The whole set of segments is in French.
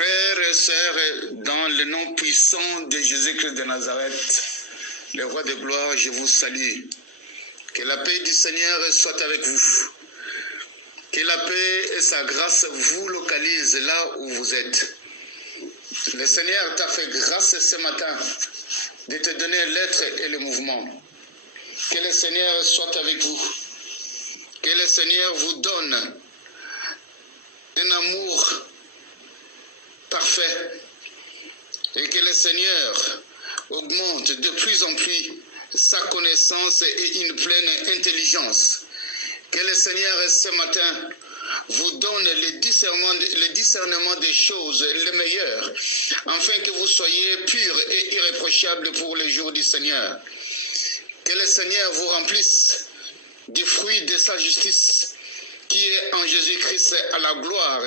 Frères et sœurs, dans le nom puissant de Jésus-Christ de Nazareth, le roi de gloire, je vous salue. Que la paix du Seigneur soit avec vous. Que la paix et sa grâce vous localisent là où vous êtes. Le Seigneur t'a fait grâce ce matin de te donner l'être et le mouvement. Que le Seigneur soit avec vous. Que le Seigneur vous donne un amour parfait et que le Seigneur augmente de plus en plus sa connaissance et une pleine intelligence. Que le Seigneur ce matin vous donne le discernement des choses les meilleures, afin que vous soyez purs et irréprochables pour le jour du Seigneur. Que le Seigneur vous remplisse des fruits de sa justice, qui est en Jésus-Christ à la gloire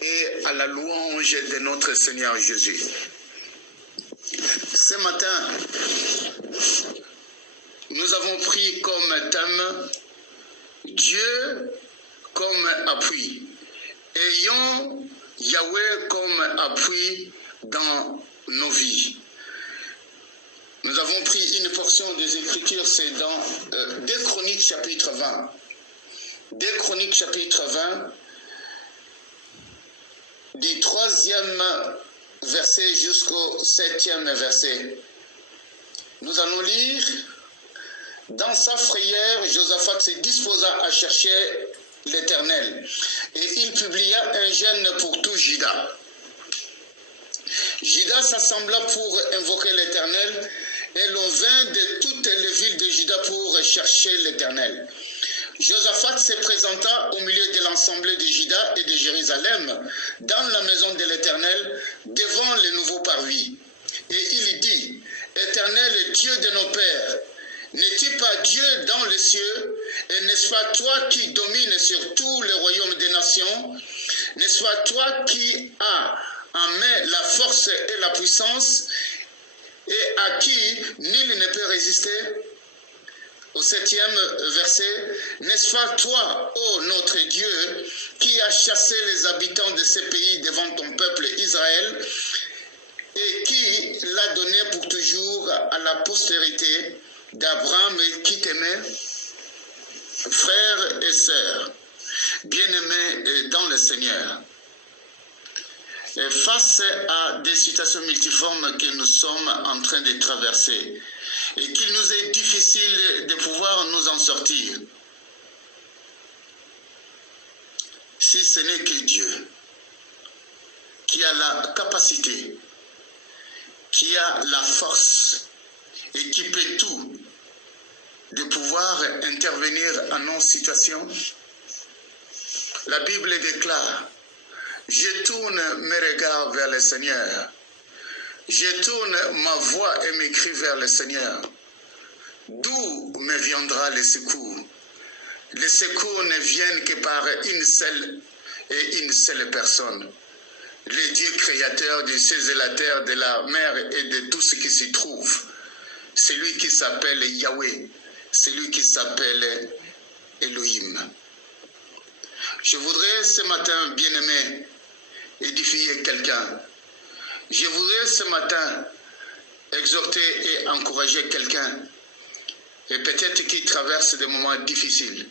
et à la louange de notre Seigneur Jésus. Ce matin, nous avons pris comme thème Dieu comme appui. Ayons Yahweh comme appui dans nos vies. Nous avons pris une portion des Écritures, c'est dans 2 Chroniques chapitre 20. 2 Chroniques chapitre 20, du 3e verset jusqu'au 7e verset. Nous allons lire: dans sa frayeur, Josaphat se disposa à chercher l'Éternel, et il publia un jeûne pour tout Juda. Juda s'assembla pour invoquer l'Éternel, et l'on vint de toutes les villes de Juda pour chercher l'Éternel. Josaphat se présenta au milieu de l'ensemble de Juda et de Jérusalem, dans la maison de l'Éternel, devant le nouveau parvis. Et il dit: Éternel, Dieu de nos pères, n'es-tu pas Dieu dans les cieux? Et n'est-ce pas toi qui domines sur tous les royaumes des nations? N'est-ce pas toi qui as en main la force et la puissance, et à qui nul ne peut résister? Au 7e verset, n'est-ce pas toi, ô notre Dieu, qui as chassé les habitants de ces pays devant ton peuple Israël, et qui l'a donné pour toujours à la postérité d'Abraham qui t'aimait? Frères et sœurs, bien-aimés dans le Seigneur, et face à des situations multiformes que nous sommes en train de traverser, et qu'il nous est difficile de pouvoir nous en sortir, si ce n'est que Dieu qui a la capacité, qui a la force et qui peut tout, de pouvoir intervenir en nos situations. La Bible déclare: je tourne mes regards vers le Seigneur. Je tourne ma voix et mes cris vers le Seigneur. D'où me viendra le secours? Le secours ne vient que par une seule personne. Le Dieu créateur du ciel et la terre, de la mer et de tout ce qui s'y trouve. Celui qui s'appelle Yahweh. Celui qui s'appelle Elohim. Je voudrais ce matin, bien-aimé, édifier quelqu'un. Je voudrais ce matin exhorter et encourager quelqu'un, et peut-être qui traverse des moments difficiles,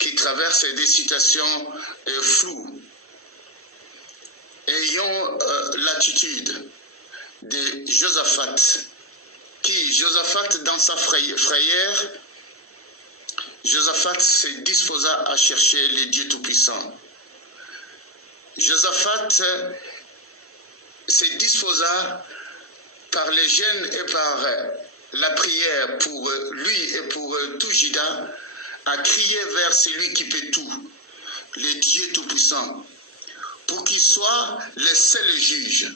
qui traverse des situations floues. Ayons l'attitude de Josaphat, Josaphat dans sa frayeur, Josaphat se disposa à chercher le Dieu Tout-Puissant. Josaphat se disposa par les jeûnes et par la prière pour lui et pour tout Juda à crier vers celui qui peut tout, le Dieu Tout-Puissant, pour qu'il soit le seul juge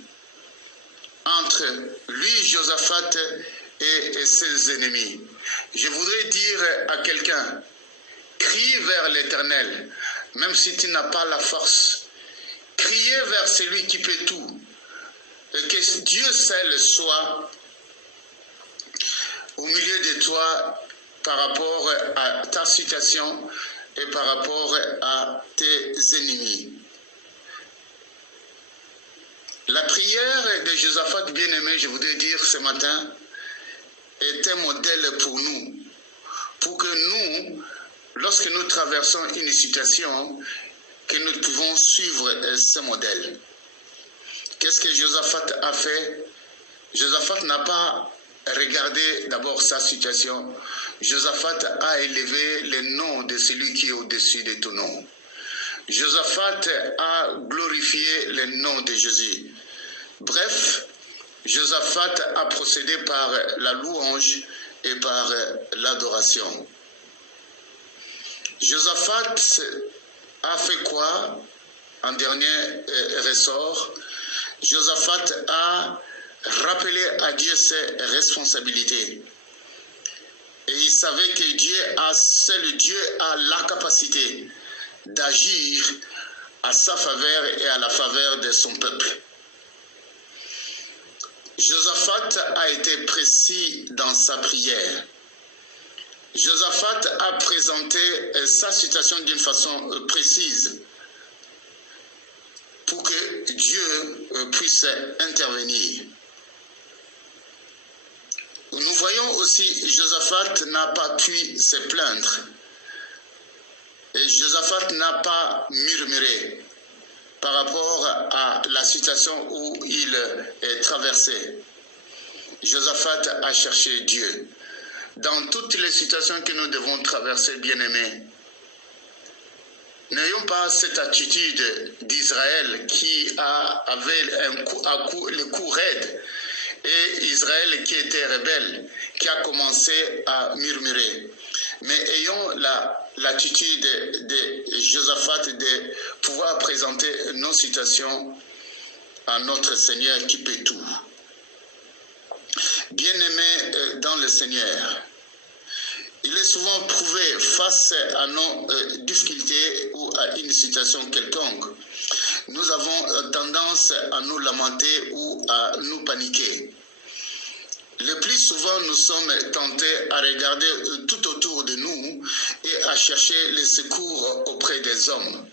entre lui, Josaphat, et ses ennemis. Je voudrais dire à quelqu'un: crie vers l'Éternel, même si tu n'as pas la force. Criez vers celui qui peut tout. Et que Dieu seul soit au milieu de toi par rapport à ta situation et par rapport à tes ennemis. La prière de Josaphat, bien-aimé, je voudrais dire ce matin, est un modèle pour nous. Pour que nous, lorsque nous traversons une situation, que nous pouvons suivre ce modèle. Qu'est-ce que Josaphat a fait? Josaphat n'a pas regardé d'abord sa situation. Josaphat a élevé le nom de celui qui est au-dessus de tout nom. Josaphat a glorifié le nom de Jésus. Bref, Josaphat a procédé par la louange et par l'adoration. Josaphat a fait quoi en dernier ressort? Josaphat a rappelé à Dieu ses responsabilités. Et il savait que seul Dieu a la capacité d'agir à sa faveur et à la faveur de son peuple. Josaphat a été précis dans sa prière. Josaphat a présenté sa situation d'une façon précise pour que Dieu puisse intervenir. Nous voyons aussi Josaphat n'a pas pu se plaindre. Et Josaphat n'a pas murmuré par rapport à la situation où il est traversé. Josaphat a cherché Dieu. Dans toutes les situations que nous devons traverser, bien-aimés, n'ayons pas cette attitude d'Israël qui avait le cou raide, et Israël qui était rebelle, qui a commencé à murmurer. Mais ayons l'attitude de Josaphat de pouvoir présenter nos situations à notre Seigneur qui peut tout. Bien-aimés dans le Seigneur, il est souvent prouvé face à nos difficultés ou à une situation quelconque. Nous avons tendance à nous lamenter ou à nous paniquer. Le plus souvent, nous sommes tentés à regarder tout autour de nous et à chercher les secours auprès des hommes.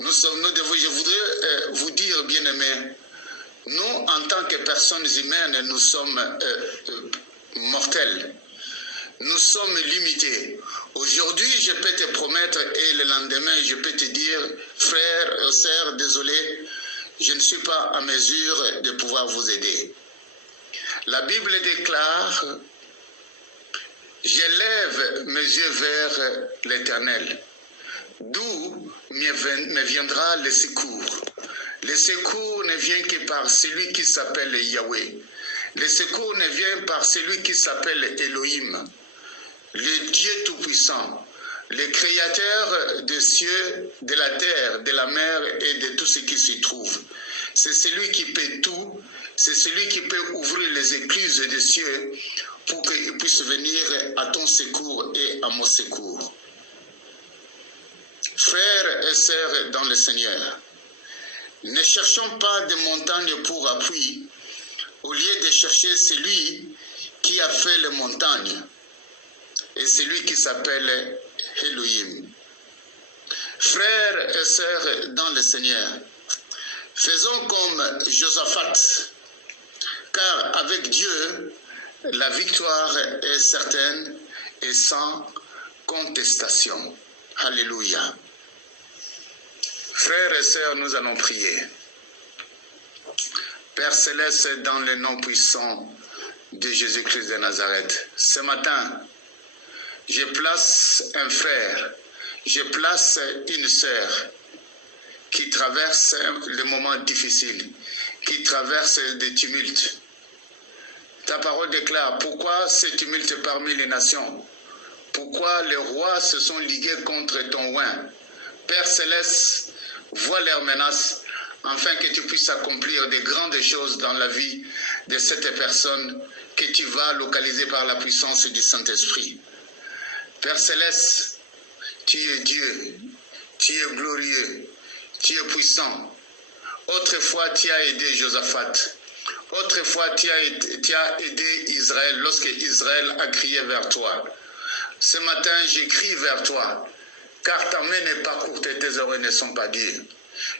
Je voudrais vous dire, bien-aimés, nous, en tant que personnes humaines, nous sommes mortels. Nous sommes limités. Aujourd'hui, je peux te promettre et le lendemain, je peux te dire, frère, sœur, désolé, je ne suis pas à mesure de pouvoir vous aider. La Bible déclare, j'élève mes yeux vers l'Éternel, d'où me viendra le secours. Le secours ne vient que par celui qui s'appelle Yahweh. Le secours ne vient par celui qui s'appelle Elohim, le Dieu Tout-Puissant, le Créateur des cieux, de la terre, de la mer et de tout ce qui s'y trouve. C'est celui qui peut tout, c'est celui qui peut ouvrir les écluses des cieux pour qu'il puisse venir à ton secours et à mon secours. Frères et sœurs dans le Seigneur, ne cherchons pas de montagnes pour appui, au lieu de chercher celui qui a fait les montagnes, et celui qui s'appelle Elohim. Frères et sœurs dans le Seigneur, faisons comme Josaphat, car avec Dieu, la victoire est certaine et sans contestation. Alléluia. Frères et sœurs, nous allons prier. Père Céleste, dans le nom puissant de Jésus-Christ de Nazareth, ce matin, je place un frère, je place une sœur qui traverse des moments difficiles, qui traverse des tumultes. Ta parole déclare, pourquoi ces tumultes parmi les nations? Pourquoi les rois se sont ligués contre ton oint? Père Céleste, vois leurs menaces, afin que tu puisses accomplir de grandes choses dans la vie de cette personne que tu vas localiser par la puissance du Saint-Esprit. Père Céleste, tu es Dieu, tu es glorieux, tu es puissant. Autrefois, tu as aidé Josaphat. Autrefois, tu as aidé Israël lorsque Israël a crié vers toi. Ce matin, j'écris vers toi, car ta main n'est pas courte et tes oreilles ne sont pas dures.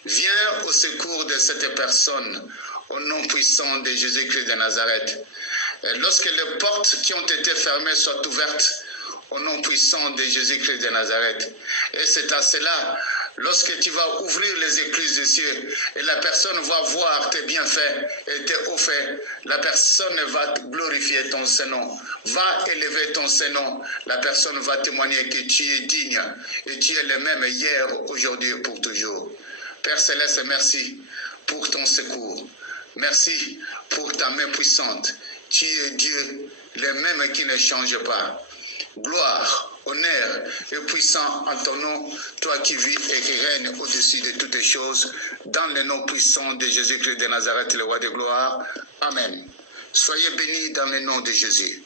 Viens au secours de cette personne, au nom puissant de Jésus-Christ de Nazareth. Et lorsque les portes qui ont été fermées soient ouvertes, au nom puissant de Jésus-Christ de Nazareth. Et c'est à cela, lorsque tu vas ouvrir les écluses des cieux, et la personne va voir tes bienfaits et tes hauts faits, la personne va glorifier ton Saint-Nom, va élever ton Saint-Nom, la personne va témoigner que tu es digne, et tu es le même hier, aujourd'hui et pour toujours. Père Céleste, merci pour ton secours. Merci pour ta main puissante. Tu es Dieu, le même qui ne change pas. Gloire, honneur et puissant en ton nom, toi qui vis et qui règnes au-dessus de toutes choses, dans le nom puissant de Jésus-Christ de Nazareth, le roi de gloire. Amen. Soyez bénis dans le nom de Jésus.